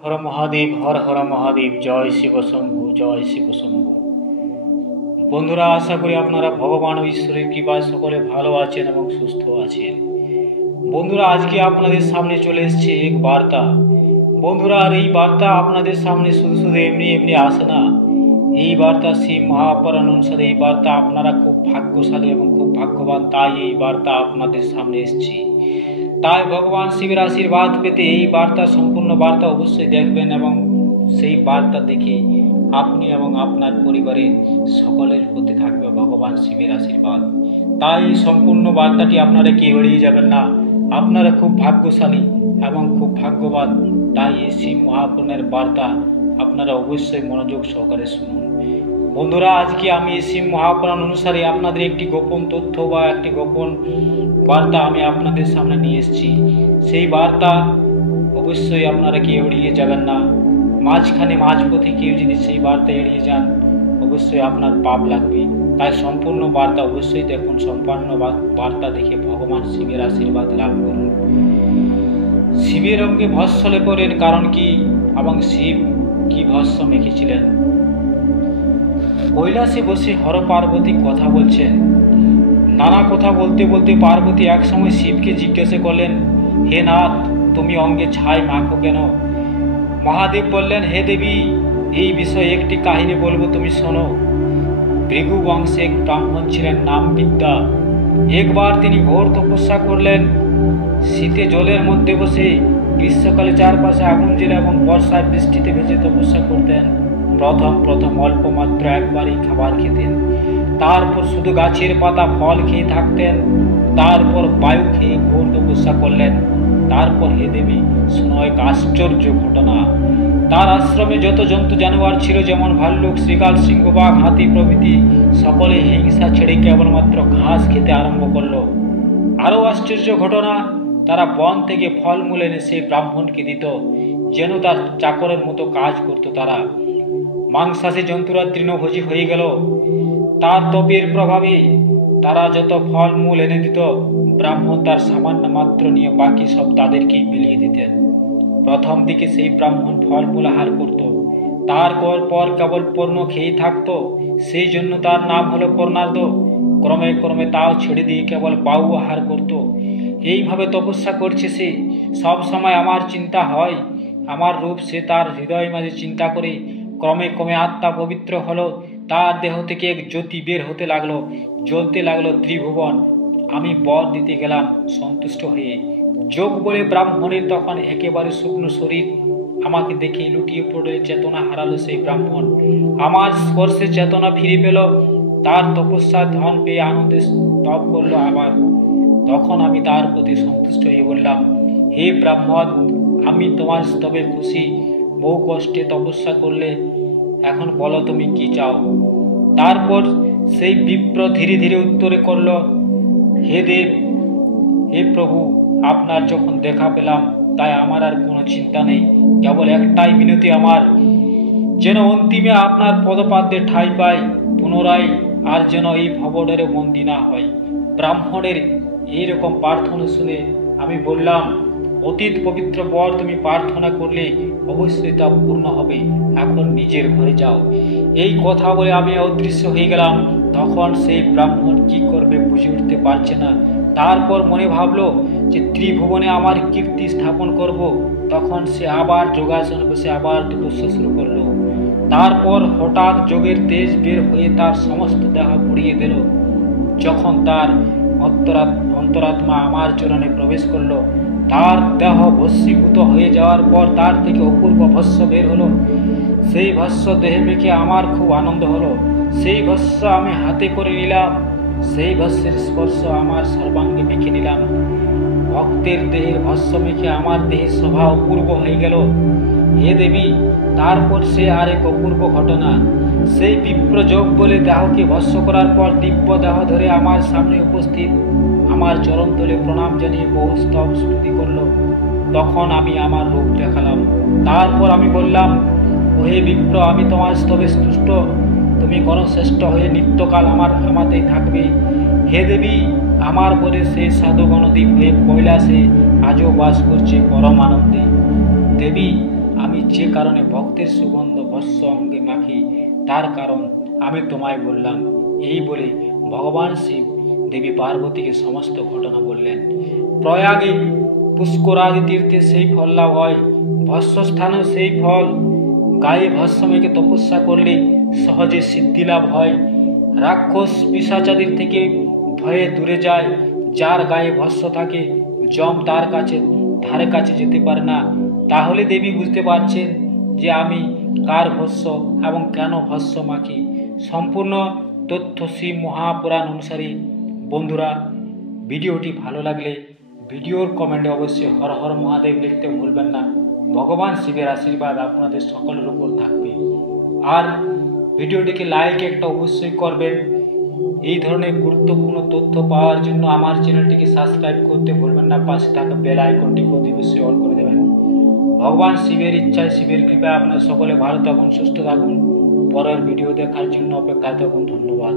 হর মহাদেব, হর হর মহাদেব, জয় শিব শম্ভু, জয় শিব শম্ভু। বন্ধুরা, আশা করি আপনারা ভগবান ও ঈশ্বরের কৃপায় সকলে ভালো আছেন এবং সুস্থ আছেন। বন্ধুরা, আজকে আপনাদের সামনে চলে এসেছে এক বার্তা। বন্ধুরা, আর এই বার্তা আপনাদের সামনে শুধু শুধু এমনি এমনি আসে না। এই বার্তা শিব মহাপুরাণ অনুসারে এই বার্তা আপনারা খুব ভাগ্যশালী এবং খুব ভাগ্যবান, তাই এই বার্তা আপনাদের সামনে এসেছে। তাই ভগবান শিবের আশীর্বাদ পেতে এই বার্তা, সম্পূর্ণ বার্তা অবশ্যই দেখবেন এবং সেই বার্তা দেখে আপনি এবং আপনার পরিবারের সকলের প্রতি থাকবে ভগবান শিবের আশীর্বাদ। তাই সম্পূর্ণ বার্তাটি আপনারা কেউ এড়িয়ে যাবেন না। আপনারা খুব ভাগ্যশালী এবং খুব ভাগ্যবান, তাই এই শিব মহাপুরাণের বার্তা আপনারা অবশ্যই মনোযোগ সহকারে শুনুন। বন্ধুরা, আজকে আমি শিব মহাপুরাণ অনুসারে আপনাদের একটি গোপন তথ্য বা একটি গোপন বার্তা আমি আপনাদের সামনে নিয়ে এসেছি। সেই বার্তা অবশ্যই আপনারা কেউ এড়িয়ে যাবেন না। মাঝপথে কেউ যদি সেই বার্তা এড়িয়ে যান, অবশ্যই আপনার পাপ লাগবে। তাই সম্পূর্ণ বার্তা অবশ্যই দেখুন। সম্পূর্ণ বার্তা দেখে ভগবান শিবের আশীর্বাদ লাভ করুন। শিবের অঙ্গে ভস্ম লেপনের কারণ কি এবং শিব কি ভস্ম মেখেছিলেন? কৈলাসে বসে হর পার্বতী কথা বলছেন। নানা কথা বলতে বলতে পার্বতী একসময় শিবকে জিজ্ঞাসা করলেন, হে নাথ, তুমি অঙ্গে ছাই মাখো কেন? মহাদেব বললেন, হে দেবী, এই বিষয়ে একটি কাহিনী বলবো, তুমি শোনো। ভৃগু বংশে এক ব্রাহ্মণ ছিলেন, নাম বিদ্যা। একবার তিনি ঘোর তপস্যা করলেন। শীতে জলের মধ্যে বসে, গ্রীষ্মকালে চারপাশে আগুন জ্বেলে এবং বর্ষায় বৃষ্টিতে ভেজে তপস্যা করতেন। প্রথম অল্প মাত্র একবারই খাবার খেতেন। তারপর শুধু গাছের পাতা ফল খেয়ে থাকতেন। তারপর বায়ু খেয়ে ঘোর তপস্যা করলেন। তারপর হে দেবী, শোনো এক আশ্চর্য ঘটনা। তার আশ্রমে যত জন্তু জানোয়ার ছিল, যেমন ভাল্লুক, শ্রীকাল, সিংহ, বাঘ, হাতি প্রভৃতি, সকলে হিংসা ছেড়ে কেবলমাত্র ঘাস খেতে আরম্ভ করলো। আরও আশ্চর্য ঘটনা, তারা বন থেকে ফলমূল এনে সেই ব্রাহ্মণকে দিত, যেন তার চাকরের মতো কাজ করত তারা। মাংসাশী জন্তুরা তৃণভোজী হয়ে গেল। তার তপের প্রভাবে তারা যত ফলমূল এনে দিত, ব্রাহ্মণ তার সামান্য মাত্র নিয়ে বাকি সব তাদেরকেই বিলিয়ে দিতেন। প্রথম দিকে সেই ব্রাহ্মণ ফলমূল আহার করত, তারপর কেবল পণ্য খেয়ে থাকত। সেই জন্য তার নাম হলো কর্ণার্ধ। ক্রমে তাও ছেড়ে দিয়ে কেবল বায়ু আহার করত। এইভাবে তপস্যা করছে সে। সব সময় আমার চিন্তা হয়, আমার রূপ সে তার হৃদয় মাঝে চিন্তা করে। ক্রমে আত্মা পবিত্র হলো। তার দেহ থেকে এক জ্যোতি বের হতে লাগলো, জ্বলতে লাগলো ত্রিভুবন। আমি বর দিতে গেলাম সন্তুষ্ট হয়ে। যোগ বলে ব্রাহ্মণের তখন একেবারে শুকনো শরীর। আমাকে দেখে লুটিয়ে পড়ে চেতনা হারালো সেই ব্রাহ্মণ। আমার স্পর্শে চেতনা ফিরে পেল। তার তপস্যা ধন পেয়ে আনন্দে স্তব করলো আবার। তখন আমি তার প্রতি সন্তুষ্ট হয়ে বললাম, হে ব্রাহ্মণ, আমি তোমার স্তবে খুশি। বহু কষ্টে তপস্যা করলে, এখন বলো তুমি কি চাও? তারপর সেই বিপ্র ধীরে ধীরে উত্তরে করল, হে দেব, হে প্রভু, আপনার যখন দেখা পেলাম, তাই আমার আর কোনো চিন্তা নেই। কেবল একটাই মিনতি আমার, যেন অন্তিমে আপনার পদপাদ্যে ঠাঁই পাই পুনরায়, আর যেন এই ভবডরে বন্দী না হয়। ব্রাহ্মণের এইরকম প্রার্থনা শুনে আমি বললাম, অতীত পবিত্র বর তুমি প্রার্থনা করলে অবশ্যই তা পূর্ণ হবে। এখন নিজের ঘরে যাও। এই কথা বলে আমি অদৃশ্য হয়ে গেলাম। তখন সেই ব্রাহ্মণ কি করবে বুঝে উঠতে পারছে না। তারপর মনে ভাবলো যে ত্রিভুবনে আমার কীর্তি স্থাপন করব। তখন সে আবার যোগাসন বসে আবার তপস্যা শুরু করলো। তারপর হঠাৎ যোগের তেজ বের হয়ে তার সমস্ত দেহ পুড়িয়ে দিল। যখন তার অন্তরাত্মা আমার চরণে প্রবেশ করলো, তার দেহ ভস্মীভূত হয়ে যাওয়ার পর তার থেকে অপূর্ব ভস্ম বের হলো। সেই ভস্ম দেহে মেখে আমার খুব আনন্দ হলো। সেই ভস্ম আমি হাতে করে নিলাম। সেই ভস্মের স্পর্শ আমার সর্বাঙ্গে মেখে নিলাম। ভক্তের দেহের ভস্ম মেখে আমার দেহের শোভা অপূর্ব হয়ে গেল। হে দেবী, তারপর সে আরেক অপূর্ব ঘটনা। সেই বিপ্র যোগ বলে দেহকে ভস্ম করার পর দিব্য দেহ ধরে আমার সামনে উপস্থিত, আমার চরণতলে প্রণাম জানিয়ে বহু স্তব স্তুতি করল। তখন আমি আমার রূপ দেখালাম। তারপর আমি বললাম, ওহে বিপ্র, আমি তোমার স্তবে তুষ্ট। তুমি গণশ্রেষ্ঠ হয়ে নিত্যকাল আমাতেই থাকবে। হে দেবী, আমার পরে সেই সাধু গণদ্বীপ হয়ে কৈলাসে আজও বাস করছে পরম আনন্দে। দেবী, আমি যে যে কারণে ভক্তের সুগন্ধ ভস্য অঙ্গে মাখি, তার কারণ আমি তোমায় বললাম। এই বলে ভগবান শিব দেবী পার্বতীকে সমস্ত ঘটনা বললেন। প্রয়াগে পুষ্করাদি তীর্থে সেই ফল লাভ হয়, ভস্মস্থানেও সেই ফল। গায়ে ভস্ম মেখে তপস্যা করলে সহজে সিদ্ধি লাভ হয়। রাক্ষস পিশাচাদের থেকে ভয়ে দূরে যায়। যার গায়ে ভস্ম থাকে যম তার ধারে কাছে যেতে পারে না। তাহলে দেবী বুঝতে পারছেন যে আমি কার ভস্ম এবং কেন ভস্ম মাখি। সম্পূর্ণ তথ্য শিব মহাপুরাণ অনুসারে। বন্ধুরা, ভিডিওটি ভালো লাগলে ভিডিওর কমেন্টে অবশ্যই হর হর মহাদেব লিখতে ভুলবেন না। ভগবান শিবের আশীর্বাদ আপনাদের সকলের উপর থাকবে। আর ভিডিওটিকে লাইক একটা অবশ্যই করবেন। এই ধরনের গুরুত্বপূর্ণ তথ্য পাওয়ার জন্য আমার চ্যানেলটিকে সাবস্ক্রাইব করতে ভুলবেন না। পাশে থাকা বেল আইকনটিকে অবশ্যই অন করে দেবেন। ভগবান শিবের ইচ্ছায়, শিবের কৃপায় আপনারা সকলে ভালো থাকুন, সুস্থ থাকুন। পরের ভিডিও দেখার জন্য অপেক্ষায় থাকুন। ধন্যবাদ।